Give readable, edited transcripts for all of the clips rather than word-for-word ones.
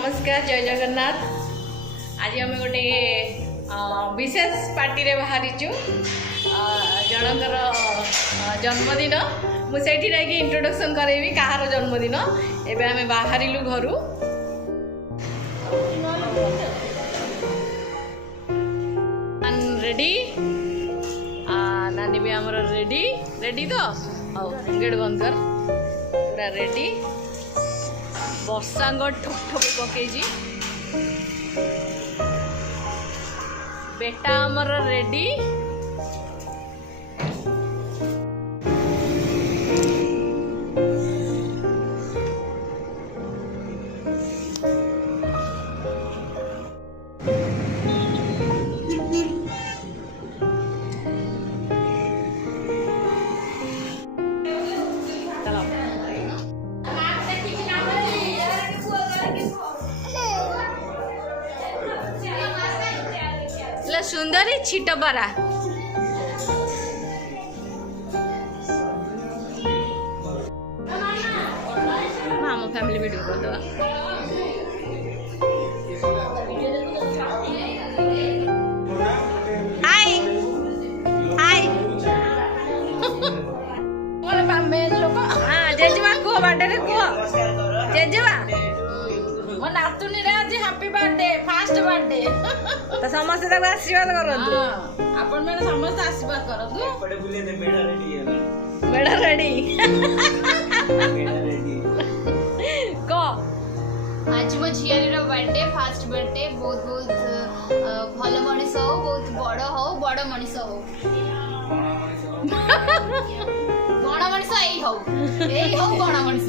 नमस्कार जय जगन्नाथ। आज आम गोटे विशेष पार्टी रे बाहरीचु जनकर जन्मदिन मुझे इंट्रोडक्शन करेबी कहार जन्मदिन एबे आमे बाहरिलु घरु रेडी नानी भी आमर रेडी रेडी तो गेट बंद कर पूरा रेडी वर्षांग ठोप ठोप पकई बेटा आमर रेडी सुंदरी छिटबरा मामा फैमिली वीडियो कर दो हाय हाय बोले पामे लोक हां जेजवा को बर्थडे को जेजवा मो नातुनी रे आज हैप्पी बर्थडे फर्स्ट बर्थडे तो समस्त तक आशीर्वाद करंतु आपण मैंने समस्त आशीर्वाद करंतु पड़े बुले दे बेड़ा रेडी है बेड़ा रेडी को आज मो झियारी रो बर्थडे फर्स्ट बर्थडे बहुत बहुत भलो मनीष हो बहुत बड़ मनीष हो बड़ मनीष एई हो बड़ मनीष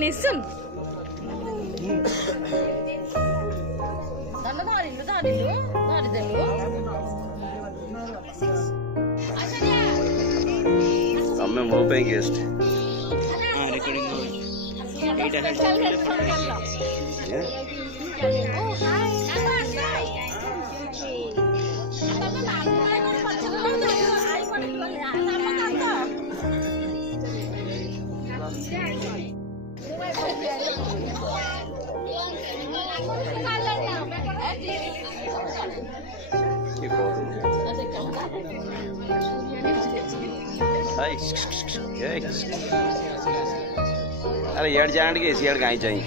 निसुन तमें मो पे गेस्ट अरे यार जान के यार कहीं चाहिए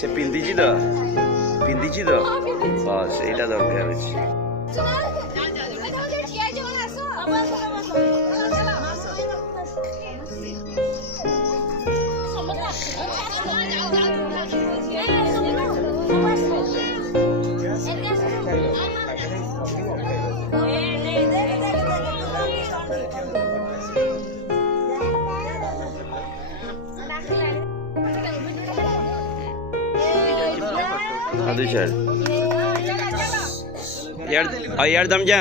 से पिंदी तो बस एटा दरकार अछि आदि चल यार दम जा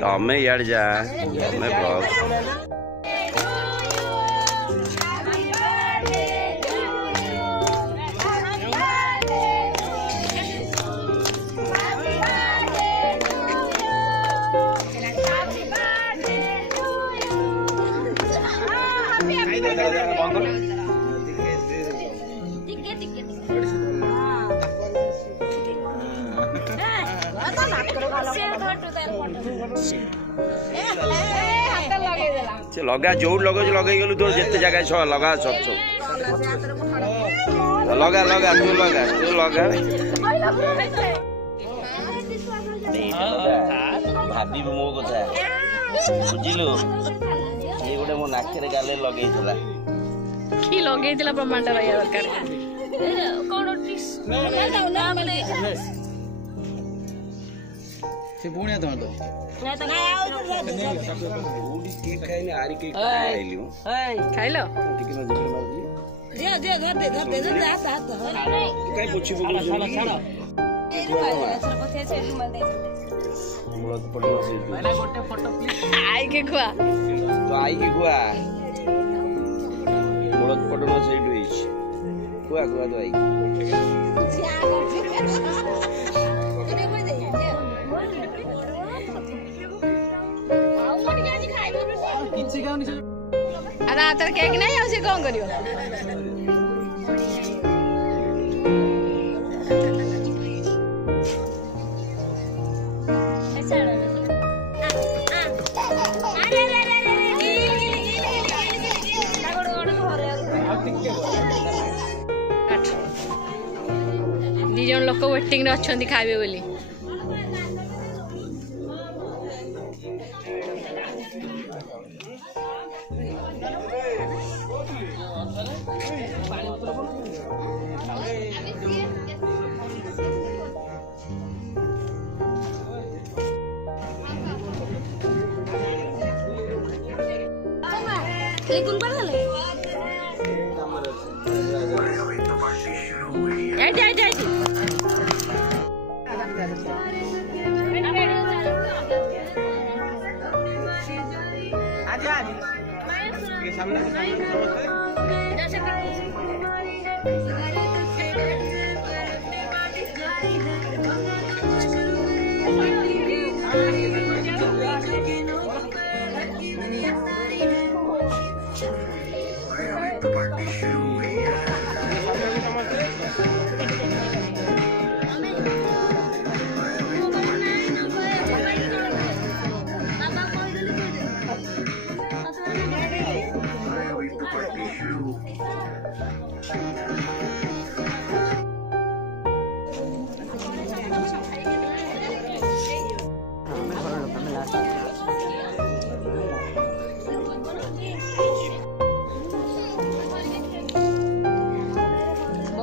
तमें यार जा तमें ब्लॉग लगा जो लगे गलु तो जिते जगह छ लगा सब लगा तू लगा भाभी मो कथा बुझिलु ये गोटे मो नाके गाले लगे कि लगे प्रमाण रहा दरकार कौन ସେ ପୁଣି ଧର ଦବ ଖାଇଲ ଆଇକେ ଖୁଆ ତ ଆଇକି ଖୁଆ ବଳଦ ପଟଣ ସେଇଠୁ ହେଇଛି ଖୁଆ ଖୁଆ ତ ଆଇକି କିଛି ଖାଉନି ସେ ଆରେ ହାତରେ କେକ୍ ନାହିଁ ଆଉ ସେ କଣ କରିବ ଦି ଜଣ ଲୋକ ୱେଟିଂ ରେ ଅଛନ୍ତି ଖାଇବେ ବୋଲି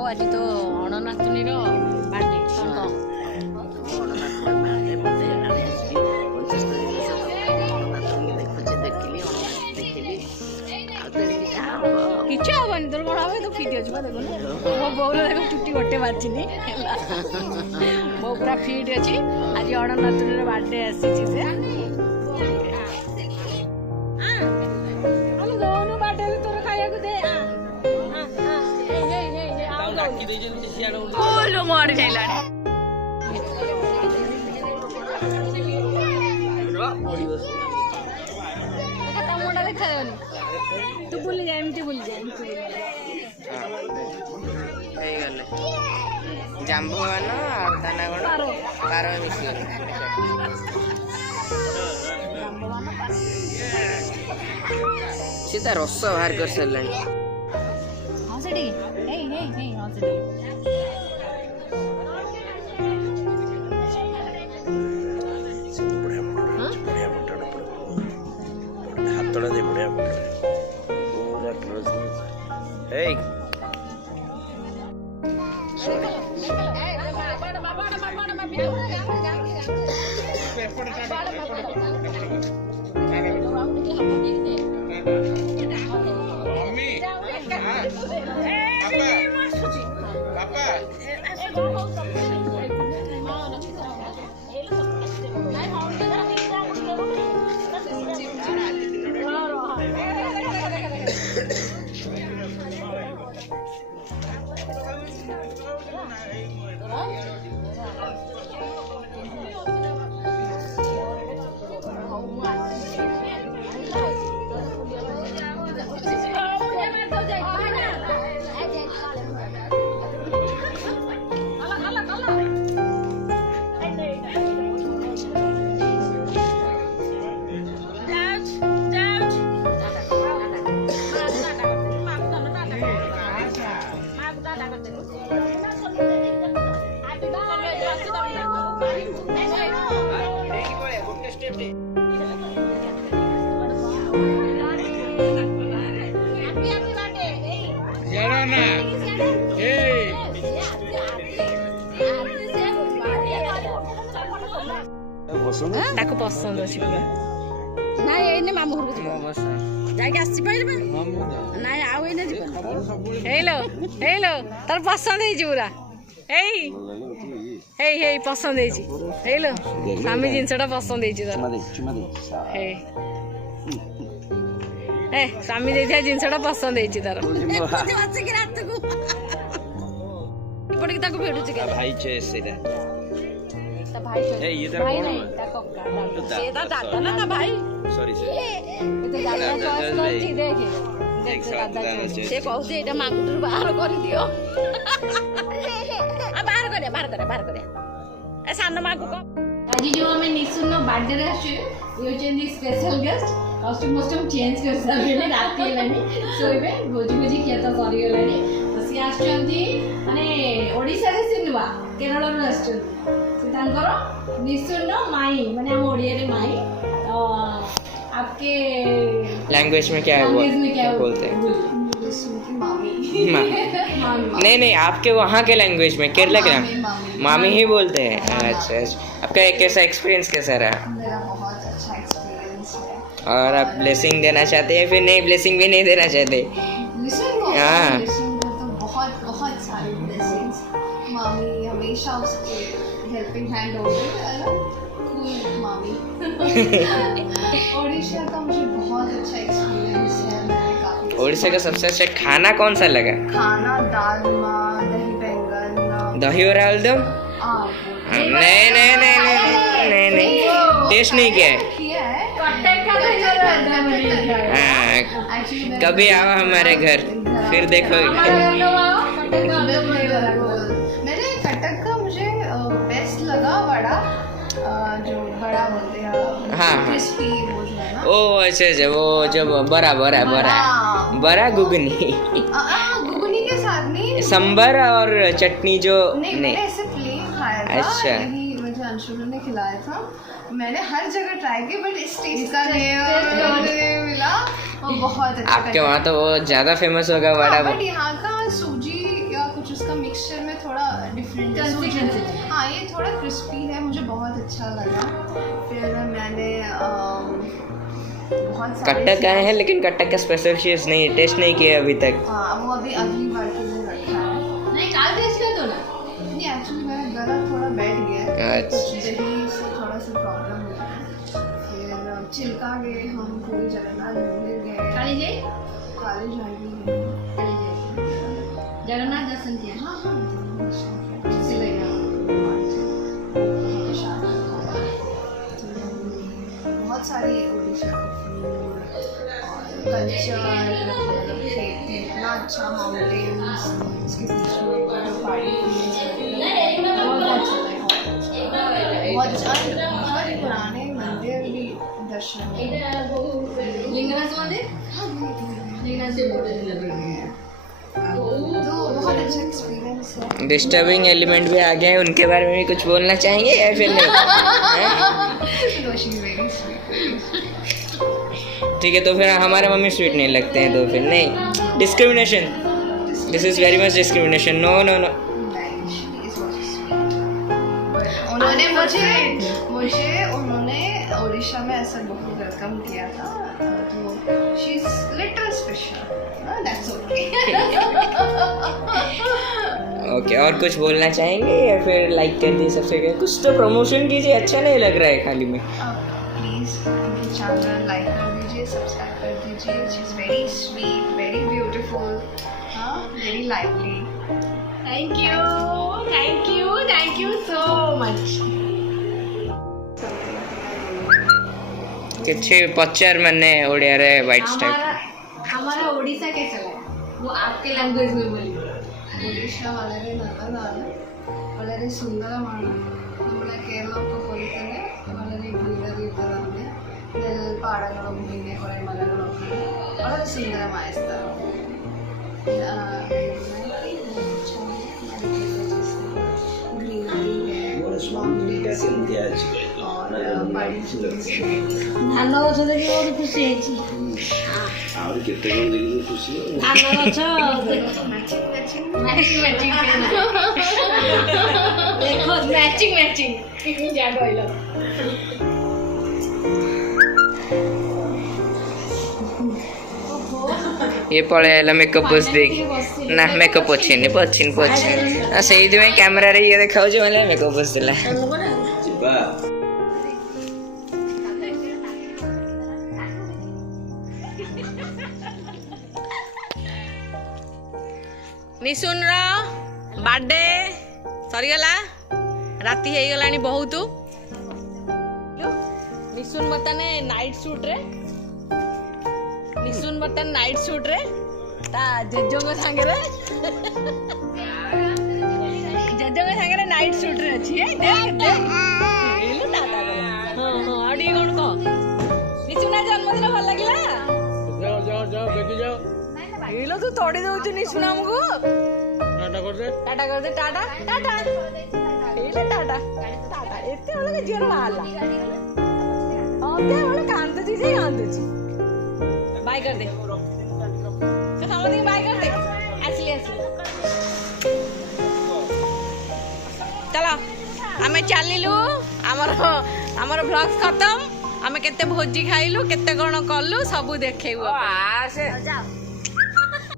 आज तो अणनातुनी बाटे किच्छा हबनी तोर कौन हम तो फिट अच्छे देखो मो बोर देख चुट्टी गोटे बाची मो पूरा फिट अच्छी आज अणनातुनी बार्थडे आसी से बोलो मार खेलानी टमाटा देखा तू भूली जा एमती भूली जा जांबू मान दाना गुण पार मिस सीधा रस बाहर कर सारे हाँ से हाँ से ହାତଟା ଦେ ବଢିଆ ପୁରା କ୍ଲୋଜ ହେଇ Huh? ତାକୁ ପସନ୍ଦ ଅଛି ପୁରା। ନାଇଁ ଏଇନେ ମାମୁଁ ଘରକୁ ଯିବ ଯାଇକି ଆସିଛି ପାଇବେ ନାଇଁ ଆଉ ଏଇନେ ଯିବ ହେଇଲୋ ହେଇଲୋ ତାର ପସନ୍ଦ ହେଇଛି ପୁରା ହେଇ ହେଇ ହେଇ ପସନ୍ଦ ହେଇଛି ହେଇଲୋ ସ୍ୱାମୀ ଜିନିଷଟା ପସନ୍ଦ ହେଇଛି ତାର ହେଇ ଏ ସ୍ୱାମୀ ଦେଇଥିବା ଜିନିଷଟା ପସନ୍ଦ ହେଇଛି ତାର ଏପଟିକି ତାକୁ ଭିଡୁଛି ଭାଇ ଚଏସ୍ ସେଇଟା ତା ଭାଇ ଏ ଇଏ ତାର ଭାଇ କଣ ନାହିଁ ତା କକା ସେ ତା ଦାଦା ନା ତା ଭାଇ ସରି ସେ ଏତେ ଦାଦା ଚଏସ୍ କରିଛି ଦେଖେ ସେ କହୁଛି ଏଇଟା ମାଗୁଠୁରୁ ବାହାର କରିଦିଅ ବାହାର କରିବା ବାହାର କରିବା ବାହାର କରିବା ଏ ସାନ ମାକୁ କହ ଆଜି ଯୋଉ ଆମେ ନିଶୁନ ବାର୍ଥଡେ ଆସିଛୁ ଇଏ ହଉଛନ୍ତି ସ୍ପେଶାଲ ଗେଷ୍ଟ କଷ୍ଟ୍ୟୁମ୍ ଫଷ୍ଟ୍ୟୁମ୍ ଚେଞ୍ଜ କରିସାରିଲେଣି ରାତି ହେଲାଣି ଶୋଇବେ ଭୋଜି ଭୋଜି ଖିଆ ତ ସରିଗଲାଣି ତ ସିଏ ଆସୁଛନ୍ତି ମାନେ ଓଡ଼ିଶାରେ ସେ ନୂଆ କେରଳରୁ ଆସୁଛନ୍ତି ସେ ତାଙ୍କର ନିଶୁନ ମାଇ ମାନେ ଆମ ଓଡ଼ିଆରେ ମାଇ ତ आपके लैंग्वेज में क्या बोलते हैं नहीं नहीं आपके वहाँ के लैंग्वेज में केरला के मामी ही बोलते हैं अच्छा अच्छा आपका कैसा एक्सपीरियंस कैसा रहा मेरा बहुत अच्छा एक्सपीरियंस है और आप ब्लेसिंग देना चाहते हैं फिर नहीं ब्लेसिंग भी नहीं देना चाहते हाँ लिसन को तो बहुत बहुत सारी ब्लेसिंग्स मामी हमेशा उसकी हेल्पिंग हैंड होगी मामी ओडिशा का मुझे बहुत अच्छा एक्सपीरियंस है मैंने काफी उड़ीसा का सबसे अच्छा खाना कौन सा लगा खाना दाल दही बैंगन दही और आलूदम नहीं नहीं नहीं नहीं नहीं नहीं टेस्ट नहीं किया है हाँ कभी आओ हमारे घर फिर देखोगे मैंने कटक का मुझे बेस्ट लगा वड़ा जो बड़ा बोलते हैं हाँ क्रिस्पी वो जो है ना ओ अच्छा अच्छा वो जो बड़ा बड़ा बड़ा बड़ा घुगनी घुगनी के साथ नहीं सांबर और चटनी जो नहीं मैंने ऐसे प्लेन खाया था अच्छा। यही मुझे अंशुल ने खिलाया था मैंने हर जगह ट्राई की बट इस टेस्ट का नहीं मिला वो बहुत अच्छा आपके वहाँ तो वो ज्यादा फेमस होगा बड़ा बट यहाँ का सूजी या कुछ उसका मिक्सचर में थोड़ा डिफरेंट है हाँ ये थोड़ा क्रिस्पी है मुझे बहुत अच्छा लगा फिर मैंने बहुत कट्टक आए हैं लेकिन कट्टक का स्पेशल चीज नहीं टेस्ट नहीं किया अभी तक हाँ वो अभी अगली बार के लिए रखा है नहीं काल टेस्ट कर दो ना नहीं एक्चुअली मेरा गला थोड़ा बैठ गया है अच्छा। कुछ दही से थोड़ा सा प्रॉब्लम हुआ है फिर चिल्का गए हम पूरी जगन्नाथ मंदिर गए काली जाएगी जगन्नाथ दर्शन किया हाँ हाँ अच्छे लगा बहुत सारे उड़ीसा कल्चर इतना अच्छा माउंटेन्स इसके बीच में जो पहाड़ी बहुत पुराने मंदिर भी दर्शन लिंगराज मंदिर तो बहुत अच्छा एक्सपीरियंस है डिस्टर्बिंग एलिमेंट भी आ गए हैं उनके बारे में भी कुछ बोलना चाहेंगे या फिर नहीं ठीक है तो फिर हमारे मम्मी स्वीट नहीं लगते हैं तो फिर नहीं discrimination this is very much discrimination no no no उन्होंने उड़ीसा में ऐसा बहुत वेलकम किया था तो she is little special that's okay okay और कुछ बोलना चाहेंगे या फिर लाइक कर दिए सबसे कुछ तो प्रमोशन कीजिए अच्छा नहीं लग रहा है खाली में प्लीज चैनल लाइक कर दीजिए सब्सक्राइब कर दीजिए she is very sweet very beautiful हाँ very lively thank you so much किसी पचार मैंने ओडिया रे वाइट स्टाइल हमारा उड़ीसा कैसा लगा वो आपके लैंग्वेज में बोलिए ಒಡಿಶಾ വളരെ നല്ലതാണ് വളരെ സുന്ദരമാണ് നമ്മുടെ കേരളമൊക്കെ പോലെ തന്നെ വളരെ ഗ്രീനറി ഉള്ളതാണ് നെൽപ്പാടങ്ങളും പിന്നെ കുറേ മലകളൊക്കെ വളരെ സുന്ദരമായ സ്ഥലം ଧାନ ଗଛ ଦେଖି ବହୁତ ଖୁସି ହେଇଛି ଆହୁରି କେତେ କଣ ଦେଖିଲେ ଖୁସି ଧାନ ଗଛ ଦେଖ ମ୍ୟାଚିଂ ଯାହା କହିଲ ये पड़े आला मेकअप बस देख ना मेकअप पछिन सही में कैमरा रे ये देखाउ जे वाला मेकअप बस दिला ଯିବା निशुन रो बर्थडे सरीगला राती हो गलानी बहुत निशुन बर्तन नाइट सूट रे निशुन बर्तन नाइट सूट रे ता जेजोंग सांगे जेजोंग नाइट सूट रे अछि देख देख एलु दादा हां हां आडी कोन को निशुन जन्मदिन भल लागला जाओ बेटी जाओ एलो तू तोड़ी दउछु निशुन हमको टाटा कर दे टाटा कर दे टाटा टाटा एले टाटा टाटा एते वाला जीवन बाहला ओते वाला कांत जी बाय कर दे समझ बाय कर दे असली चलो आमे चलिलु हमर ब्लॉग्स खत्म आमे केते भोजी खाइलु केते कोन करलु सब देखेबो आ से